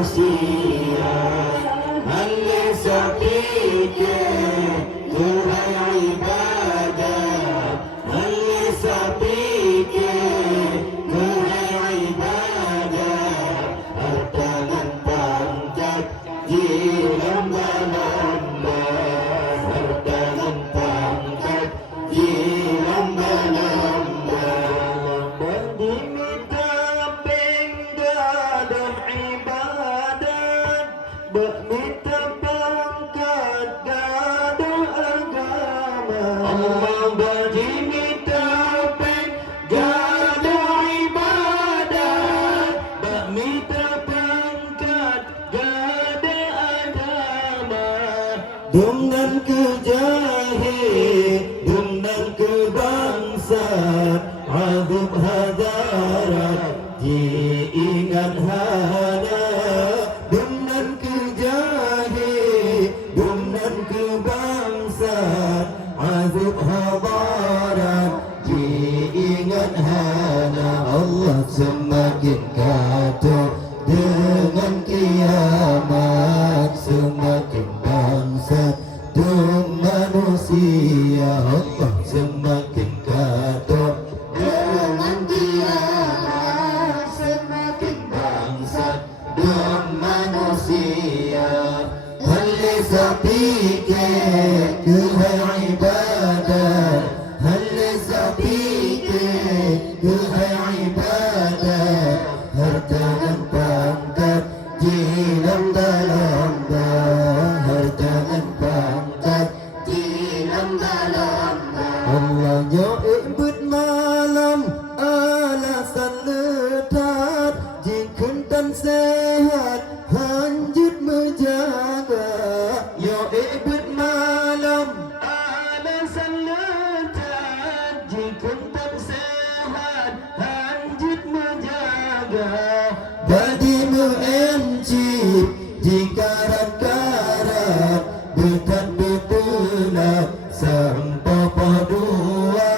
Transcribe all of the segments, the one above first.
manusia, hanya sepikir Tuhan ibadah, hanya sepikir Tuhan ibadah, harta dan pangkat dilamba-lamba, harta dan pangkat dilamba-lamba, diminta penggadah ibadat, berminta pangkat gadah agama. Allah diminta penggadah ibadat, berminta pangkat gadah agama. Dengan kejahil, dengan kebangsaan, azab hadarat diingat hana. Dengan kejahil, dengan kebangsaan, azab hadarat diingat hana. Allah semakin kacau dengan kiamat, semakin bangsat dan manusia. Allah semakin kacau dengan kiamat, semakin bangsat dan manusia. Hal sapike Tuhan ibadah, hal sapike Tuhan ibadah, harta dan pangkat dilamba-lamba, harta dan pangkat dilamba-lamba. Allah nyebut malam alasan letat, jikun dan sehat lanjut menjaga. Nyebut malam alasan letat, jikun dan sehat lanjut menjaga. Badimu encik dikarat-karat, bukan betulah sampai padua.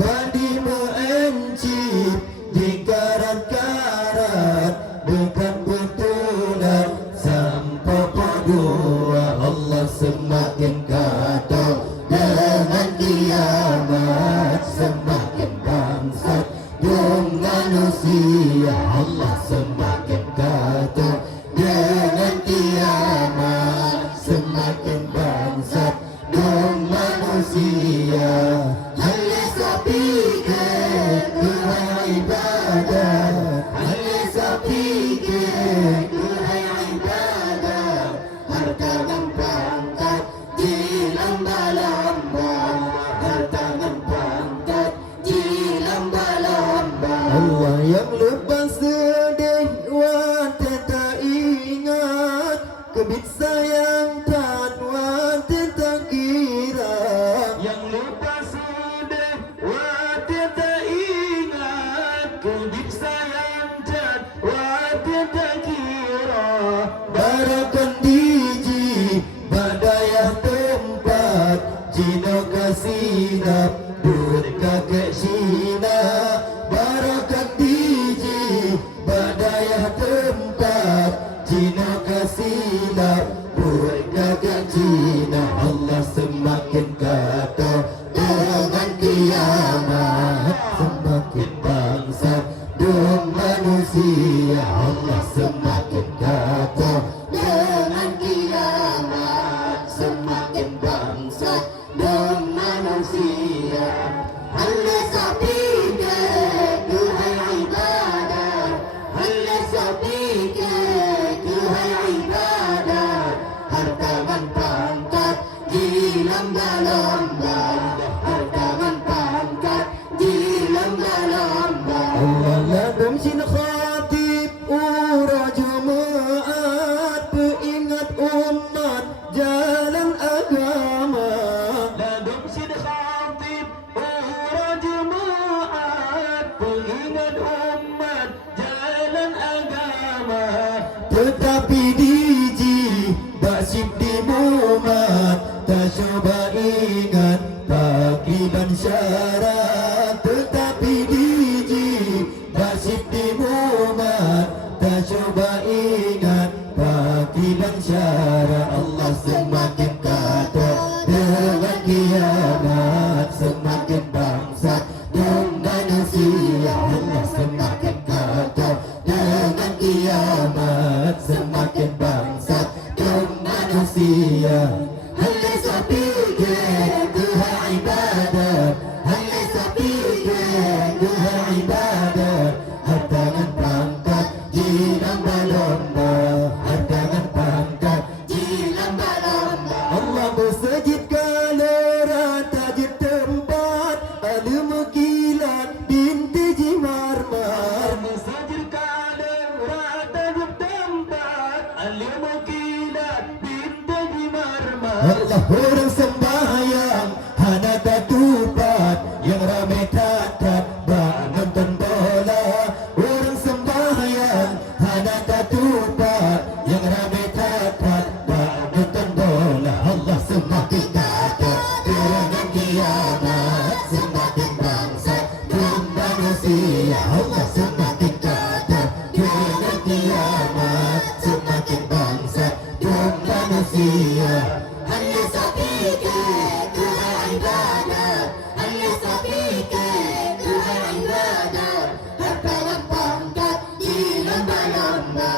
Badimu encik dikarat-karat, bukan betulah sampai padua. Allah semakin kacau dengan kiamat, semakin bangsat dan manusia. Allah semakin kacau dengan kiamat, semakin bangsat dan manusia. Hanya sepikir Tuhan ibadah, hanya sepikir Tuhan ibadah, harta dan pangkat dilamba-lamba, harta dan pangkat dilamba-lamba. Allah yang lepas sedih wadah tak ingat, kebit sayang tak wadah tak kira. Yang lepas sedih wadah tak ingat, kebit sayang tak wadah tak kira. Barakan diji badaya tempat, jino kasinap berkakek Cina. Barakan diji badaya tempat, jino kasinap berkakek Cina. Allah semakin kacau dengan kiamat, semakin bangsa dan manusia. Allah semakin kacau dengan kiamat, semakin bangsa dan manusia. Allah sapike Tuhan ibadah, Allah sapike Tuhan ibadah, harta dan pangkat bansyara Allah semakin kacau dengan kiamat semakin bangsat dan manusia Allah semakin kacau dengan kiamat semakin bangsat dan manusia. Hanya sepikir Tuhan ibadat, hanya sepikir Tuhan ibadat. Hartangan pangkat dilamba-lamba, hartangan pangkat dilamba-lamba. Allah bersejid kala rata je tempat, ada mekilat binti jimarmar. Bersejid kala rata je tempat, ada mekilat binti jimarmar. Allah orang sembahyang hana tatupat, yang ramai tatat bak nonton bola. Orang sembahyang hana tatupat, yang ramai tatat bak nonton bola. Allah semakin kacau dengan kiamat semakin bangsat dan manusia. Allah semakin kacau dengan kiamat semakin bangsat dan manusia. Hanya sepikir Tuhan ibadat, hanya sepikir Tuhan ibadat. Hartangan pangkat dilamba-lamba,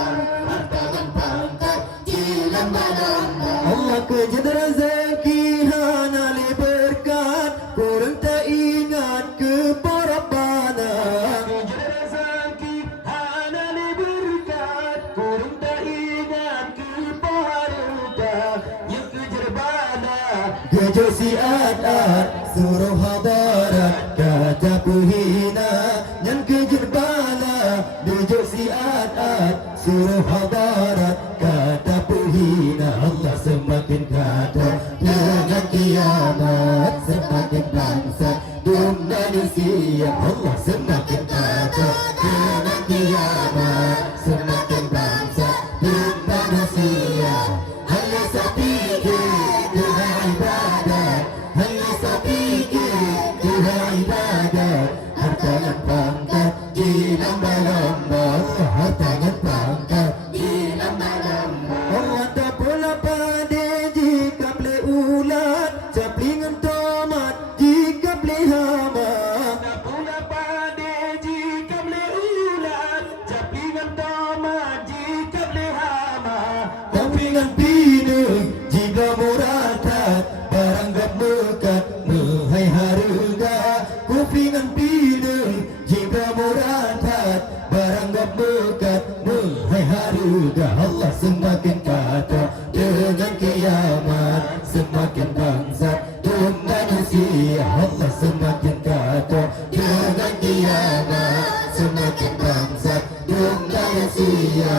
hartangan pangkat dilamba-lamba. Allah kejar rezeki hana le berkat, korang tak ingat ke para bana. Kejar rezeki hana le berkat, korang tak ingat ke para yang kejar bala. Kejar siat-at suruh hadarat kata puhina, yang kejar bala. Kejar siat-at suruh hadarat kata puhina. Allah semakin kacau dengan kiamat semakin bangsat dan manusia. Allah semakin kacau dengan kiamat semakin bangsat dan manusia. Hanya sepikir Tuhan ibadat, hanya sepikir Tuhan ibadat. Hartangan pangkat dilamba-lamba, hartangan pangkat dilamba-lamba. Allah tak pula pada jika boleh ulat, caplingan tomat jika boleh hama. Tak pula pada jika boleh ulat, caplingan tomat jika boleh hama. Caplingan pina jika muratat, barang gap mekat mehai harga. Kupingan pina jika muratat, barang gap mekat mehai harga. Allah semakin kacau dengan kiamat semakin bangsat dan manusia. Allah semakin kacau dengan kiamat semakin bangsat dan manusia.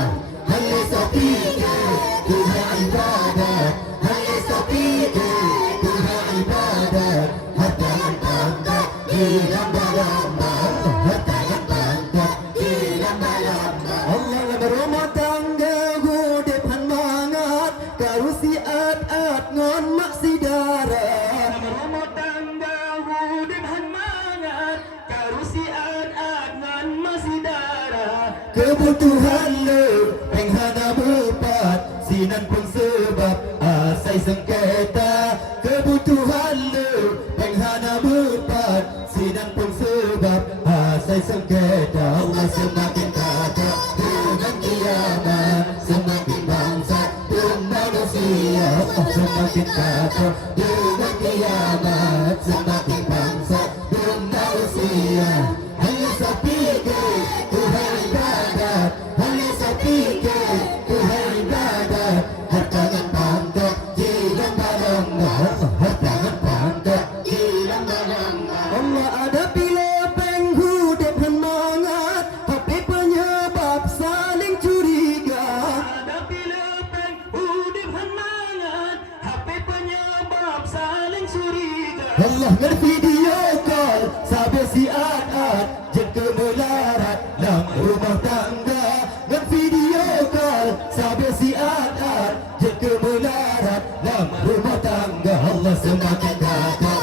Hanya sepikir Tuhan ibadat, hanya sepikir Tuhan ibadat. Hartangan pangkat dilamba-lamba, hartangan pangkat dilamba-lamba. Allah berumah tangga hudip han mangat, karusi at-at ngon maksidara. Berumah tangga hudip han mangat, karusi at-at ngon maksidara. Kebutuhan le penghana bepat, sinan pun sebab asai sengketa. Kebutuhan le penghana bepat, sinan pun sebab asai sengketa. Allah semakin kacau dengan kiamat semakin bangsat dan manusia. Allah semakin kacau dengan kiamat semakin bangsat dan manusia. Hanya sepikir Tuhan ibadat, hanya sepikir Tuhan ibadat. Hartangan pangkat dilamba-lamba, hartangan pangkat dilamba-lamba. Allah ada pilih penghudip han mangat, tapi penyebab saling curiga. Ada pilih penghudip han mangat, tapi penyebab saling curiga. Allah nge-video call sampai siat-at jika melarat dalam rumah tangga. Nge-video call sampai siat-at jika melarat dalam rumah tangga. Allah semakin kacau